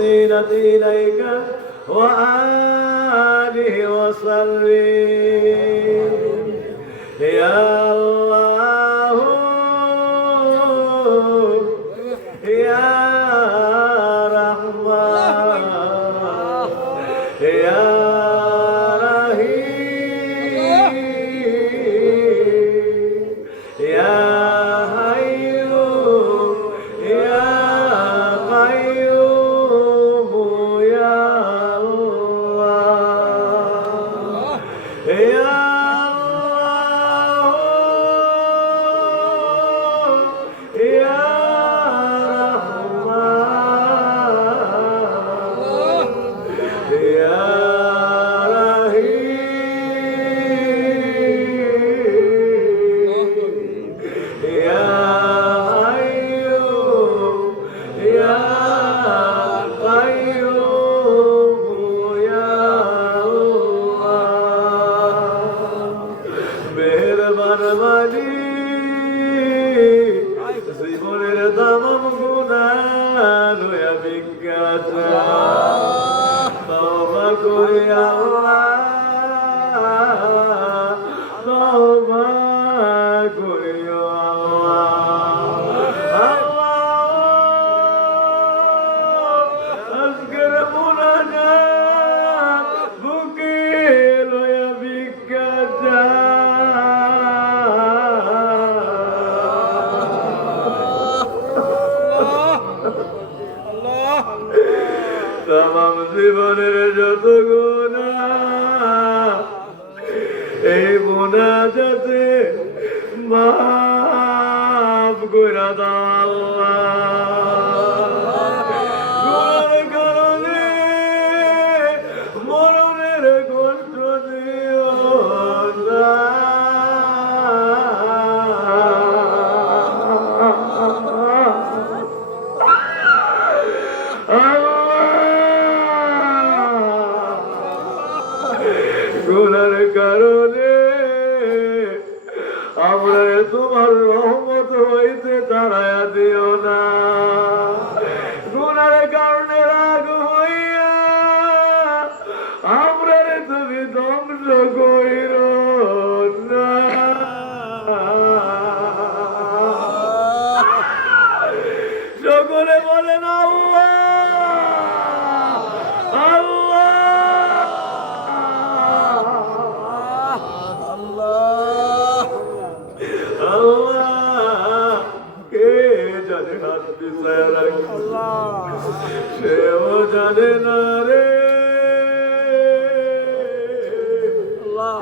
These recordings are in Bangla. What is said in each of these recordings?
وسيلة إليك وآله وسلم يا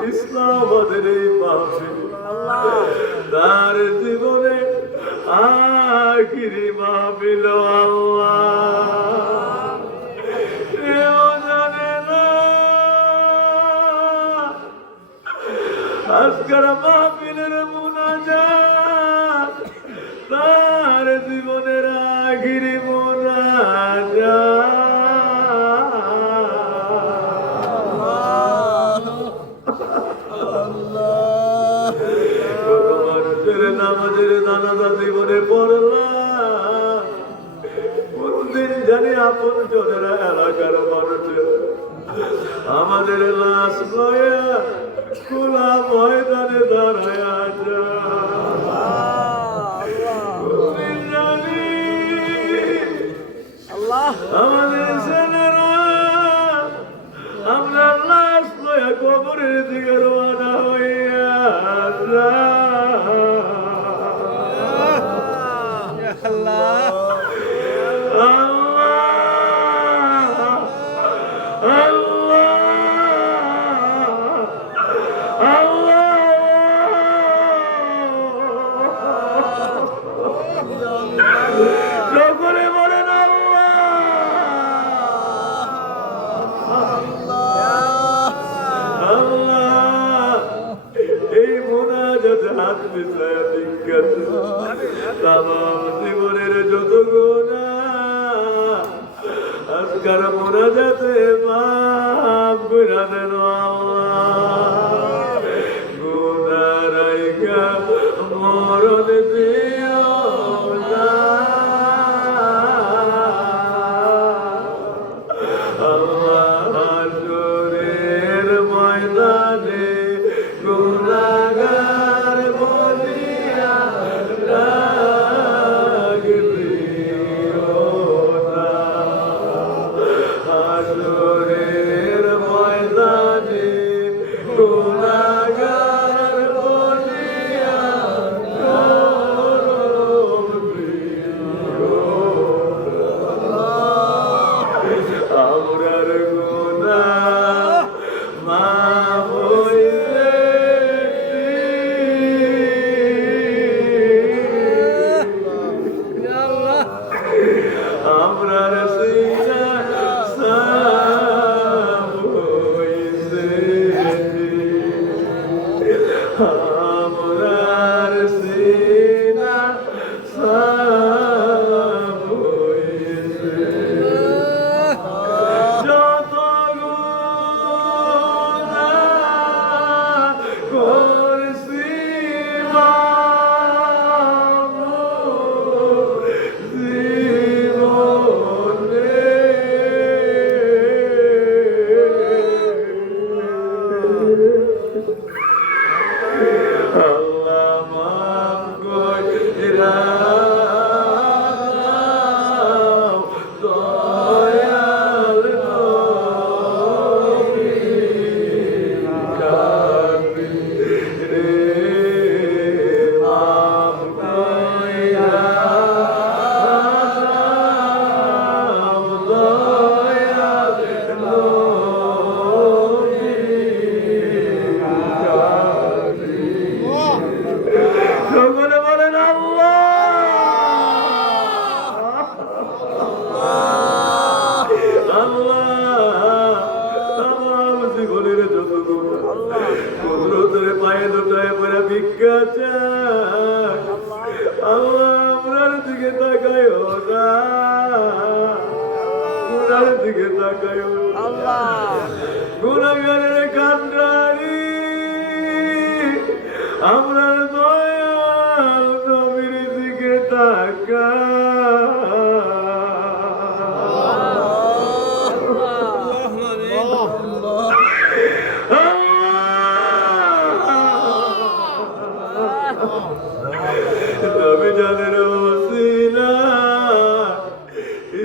ইসলামাদের এই মাহফিল তার জীবনে আখিরি মাহফিল আল্লাহ নামাজের দানাদা জীবনে পড়লাম কোনদিন জানি আপন জনেরা এলাকার মানুষের। আমাদের লাশ লয়া খোলা ময়দানে দাঁড়ায়া আমাদের ছেলেরা আমরা লাশ লয়া কবরের দিকে আল্লাহ আজকার মোরা যাতে মাপ গুনা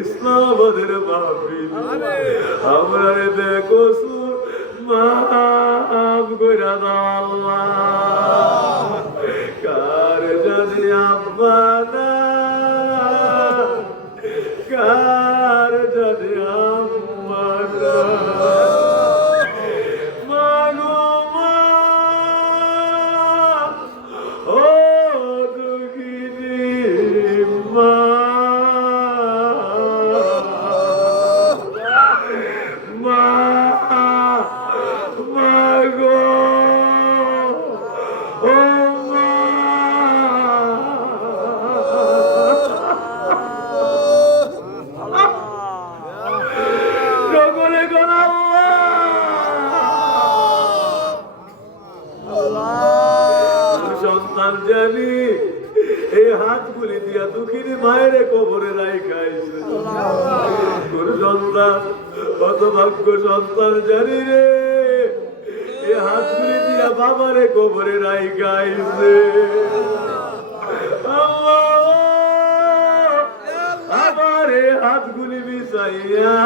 ইসলামাবাদের মাহফিল। আমরা দেখো মাফ করে দাও। কার যদি জানি, এই হাতগুলি দিয়া দুঃখিনী মায়ের কবরে রাই খাইছে সন্তান কত ভাগ্য সন্তান জানি রে এই হাতগুলি দিয়া বাবারে কবরে রাই খাইছে আমার এই হাতগুলি বিছাইয়া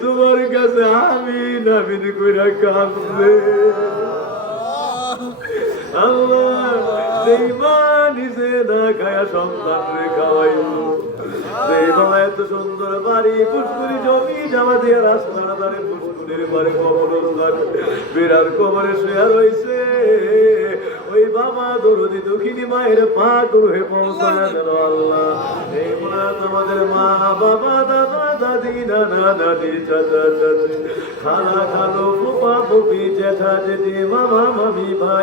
তোমার কাছে আমি নামিন কইরা কাঁদবে। আল্লাহ সেই মা নিজে না খায়া সন্তান রে খাওয়াইল। সেই বাবা এত সুন্দর বাড়ি, পুষ্করি জমি জামা দিয়ে রাস্তার ধারে পুষ্করির বাড়ি কবরস্থান বিরাট কবরে শুয়া রইছে। ওই বাবা দরদি দুঃখিনী মায়ের পা হয়ে পৌঁছায় দেন আল্লাহ। এই মুনাজাত আমাদের মা, বাবা, দাদা, দাদি, নানা দাদি চাচা, চাচি। খালা, খালো, ফুপা, ফুপি, জেঠা, জেঠি, মামা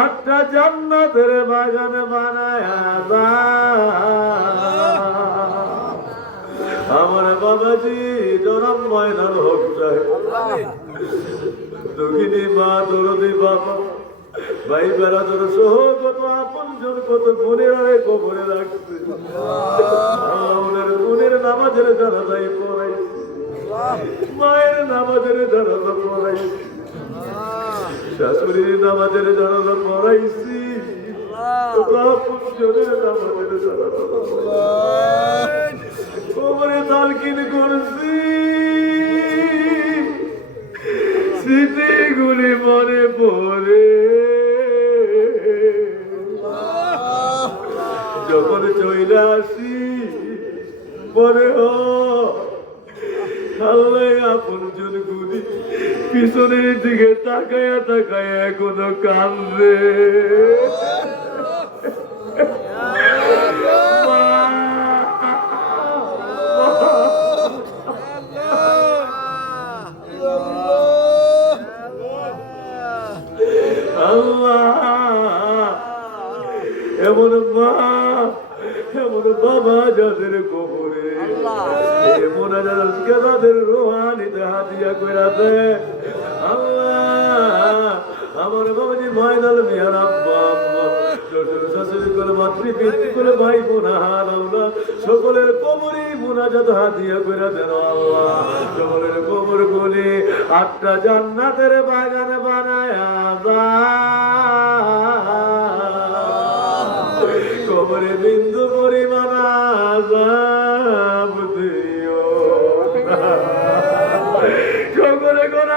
আটটা জান্নাতের বাগান বানায় আমার বাবাজি জনম ময়নার হোক সাহেব দুঃখিনী মা, দরদি বাবা ভাই বেড়াদর সহ কত আপন জন, কত গুণের আরে কবরে রাখছে গুণের নামাজের জানা যাই পড়াই মায়ের নামাজের পড়াইছি। শাশুড়ির নামাজের জানাজা পড়াইছি। তালকিন করছি। স্মৃতিগুলি মনে পড়ে। যখন চলে আসি মনে হয় তাকায়া তাকায়া এখনও কান্দে আল্লাহ। এমন মা এমন বাবা যাদের কবরে এমন তাদের রোহানিতে হাতিয়া কইরা দে হাতিয়া কইরা দেন আল্লাহ। কবর গুলি আটটা জান্নাতের বাগান বানায় কবরে বিন্দু পরিমাণ আজাব দিও কোন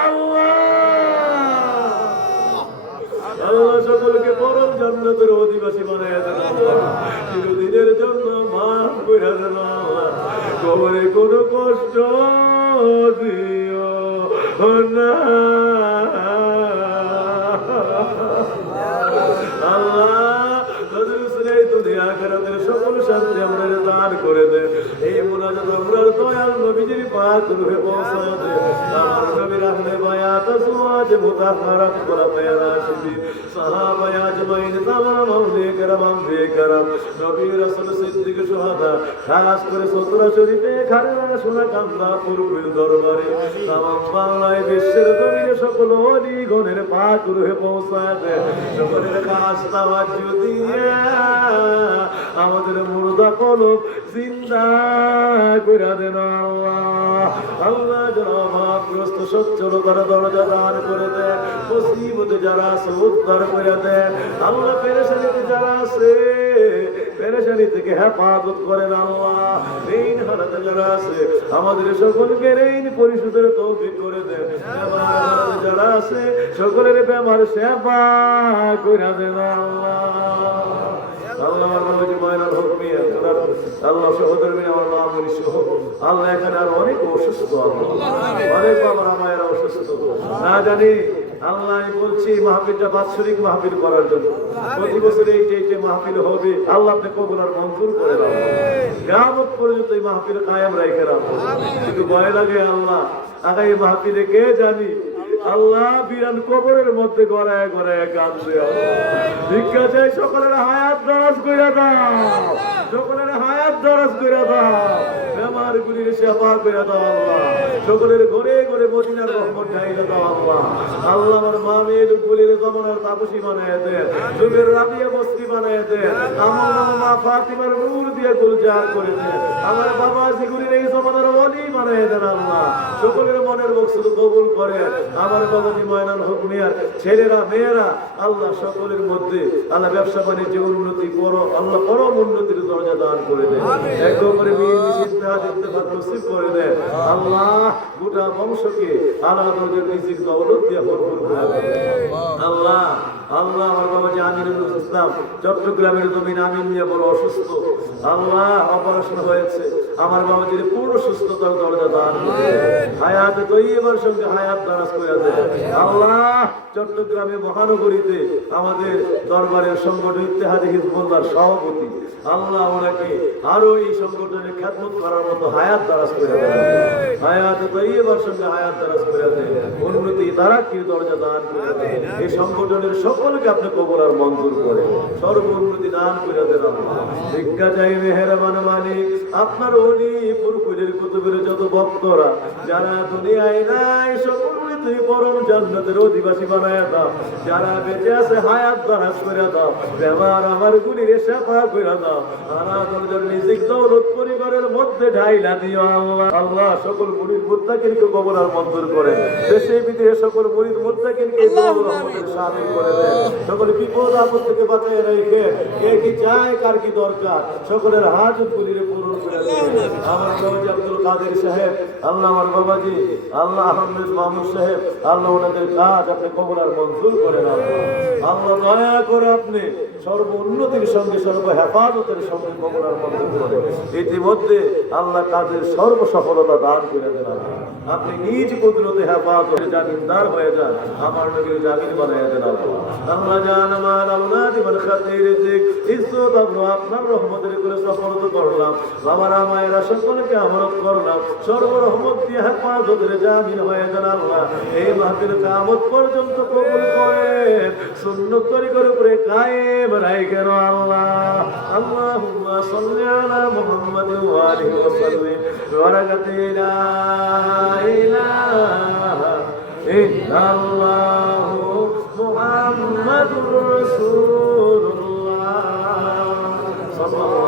আল্লাহ সকলকে পরম জান্নাতের অধিবাসী বানায় দেন। চিরদিনের জন্য মাফ করে দেন। কবরে কোনো কষ্ট দিও না আল্লাহ নজর শুনে দুনিয়া আখিরাতের সকল শান্তি আমাদের দান করে দে। এই মুনাজাত আমরার দয়াল নবীজির পাক রূহে পৌঁছা দে। আমার নবীর আহলে বায়াত সুয়াজ মুতাহহারাত খোলাফায়ে রাশিদিন সাহাবা আজমাইন তামাম আউলিয়া কেরাম, আম্বিয়া কেরাম। নবী রাসূল সিদ্দিক সুহাদা, খাস করে সতরা শরীফে খারেরা সোনা কান্দা পুরুল দরবারে। তামাম বাংলায় বিশ্বের জমিনে সকল অলি গণের পাক রূহে পৌঁছা দে। সকলের কাজ তাওয়াজ্জু দিয়া মুর্দা কলব, জিন্দা কইরা দেন আল্লাহ। আল্লাহ যারা অভাবগ্রস্ত সচ্ছলতার দরজা দান করে দেন, মুসিবতে যারা আছে উদ্ধার করে দেন। আল্লাহ পেরেশানিতে যারা আছে, পেরেশানি থেকে হেফাজত করেন আল্লাহ। ঋণ হারাতে যারা আছে, আমাদের সকলকে ঋণ পরিশোধের তৌফিক করে দেন। যারা আছে, সকলের বেমার সেবা করে দেন আল্লাহ। আল্লাহ আমার নবীজি ময়নার হুকমি আল্লাহ আল্লাহ সহধর্মী আমার মা মনি সহ আল্লাহ এখানে আর অনেক অসুস্থ অনেক বাবার মায়েরা অসুস্থ না জানি আল্লাহ বলছি মাহফিলটা বাৎসরিক মাহফিল করার জন্য প্রতি বছর এই যে মাহফিল হবে আল্লাহ আপনি কবুল আর মঞ্জুর করে দাও গ্রামত পর্যন্ত এই মাহফিল কায়েম রেখে রাখো কিন্তু ভয় লাগে আল্লাহ আগামী মাহফিলে কে জানি আল্লাহ বিরান কবরের মধ্যে গড়ায় গড়ায় কাঁদবে। ভিক্ষা চাই সকলের হায়াত দরাজ করে দাও সকলের হায়াত দরাজ করে দাও বেমার গুলির সেবা কইরা দাও আল্লাহ। সকলের ঘরে ঘরে মদিনার রহমত ঢাইলা দাও আল্লাহ। আল্লাহ আমার মা গুলির জমানার তাপসী বানায় দেন যুগের রাবিয়া বস্তি বানায় দেন আমার মা ফাতিমার নূর দিয়ে গুলজার করে দেন আমার বাবা জিগুরির এই জমানার ওয়ালি বানায় দেন আল্লাহ। সকলের মনের বক্সুদ কবুল করেন আমার বাবাজি ময়নাল হক মিয়ার ছেলেরা, মেয়েরা, আল্লাহ সকলের মধ্যে আল্লাহ ব্যবসা বাণিজ্যে উন্নতি করো আল্লাহ পরম উন্নতির দরজা দান করে দেন একদম করে বিয়ে নিষিদ্ধ নসিব করে দেন। আল্লাহ গোটা বংশকে আল্লাহ তাদের রিজিক দৌলত দিয়ে ভরপুর করে আল্লাহ। আল্লাহ আমার বাবা আমিনুল ইসলাম চট্টগ্রামের জমিন আমিন নিয়ে বড় অসুস্থ। আল্লাহ অপারেশন হয়েছে, আমার পুরো সুস্থতার দরজা দান। হায়াতে তৈবার সঙ্গে হায়াত দারাজ করে আল্লাহ চট্টগ্রামে মহানগরীতে আমাদের দরবারের সংগঠন ইত্তেহাদি হিজবুল্লাহর সভাপতি, আল্লাহ ওনাকে আরও এই সংগঠনের খ্যাতমত করার মতো হায়াত দারাজ করে হায়াত তৈবার সঙ্গে হায়াত দারাজ করে উন্নতি দ্বারা কি দরজা দান করে এই সংগঠনের সকলকে আপনি কবর আর মঞ্জুর করে সর্ব উন্নতি দান করে দেন ভিক্ষা চাই মেহেরবান মালিক, আপনার অলি পুরকুলের কুতুবের যত ভক্তরা, যারা দুনিয়ায় নাই সকলকে তুই পরম জান্নাতের অধিবাসী বানায় দাও। যারা বেঁচে আছে, হায়াত দারাজ করে দাও। বেমার আমার গুলির সেবা করে দাও। আনাদর জন্য নিজিক দৌলত পরিবারের মধ্যে ঢাইলা দিও আল্লাহ। আল্লাহ সকল মুড়ির মুত্তাকিনকে কবর আর মঞ্জুর করে দেশে বিদেশে সকল মুড়ির মুত্তাকিনকে রহমতের শামিল করে দেন সকল বিপদ আপদ থেকে বাঁচিয়ে রেখে কে কি চায় কার কি দরকার সকলের হাজত গুলিরে পূরণ করে দেন আমার বাবাজি আব্দুল কাদের সাহেব আল্লাহ আমার বাবাজি আল্লাহ আহমেদ মাহমুদ সাহেব আল্লাহ ওনাদের কাজ আপনি কবর আর মঞ্জুর করেন আল্লাহ আল্লাহ দয়া করে আপনি সর্ব উন্নতির সঙ্গে সর্ব হেফাজতের সঙ্গে কবর মধ্যে ইতিমধ্যে আল্লাহ কাজের সর্ব সফলতা দান করে দেন। আপনি নিজ কুদরতে হেফাজতে জামিনদার হয়ে যান। আমার নবীর জামিন বানায় দেন আল্লাহ। আল্লাহ জান আমার আউলাদি বল খাতির জিক। ইজ্জত আব্রু আপনার রহমতের করে সফলত করলাম। বাবার মায়েরা সকলকে আমরত করলাম। সর্ব রহমত দিয়ে হেফাজতের জামিন হয়ে যান আল্লাহ। এই মাহফিল কামত পর্যন্ত কবুল সুন্নত তরিকার উপরে কায়েম আল্লাহ। আল্লাহুম্মা সাল্লি আলা মুহাম্মাদ ওয়া আলিহি ওয়া ইলাহা ইল্লাল্লাহু মুহাম্মাদুর রাসূলুল্লাহ। সাল্লাল্লাহু